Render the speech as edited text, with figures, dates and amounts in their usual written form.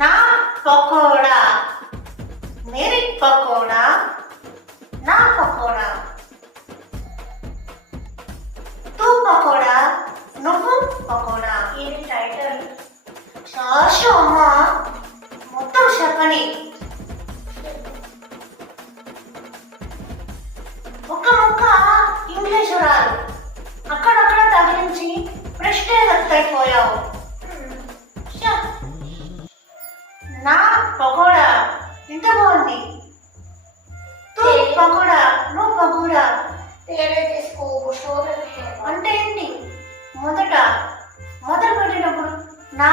నా పకోడా, మేరీ పకోడా, నా పకోడా. తూ పకోడా, నువ్వు పకోడా. ఇది టైటిల్. చాషు అమ్మ మొత్తం చెప్పని. ఒక ముక్క ఇంగ్లీషు రాదు, అక్కడక్కడ తగిలించి ప్రెస్టేజ్ అయిపోయావు. నా పకోడా ఇంత బాగుంది. తూ పకోడా, నువ్వు పకోడా అంటే ఏంటి? మొదలు పెట్టినప్పుడు నా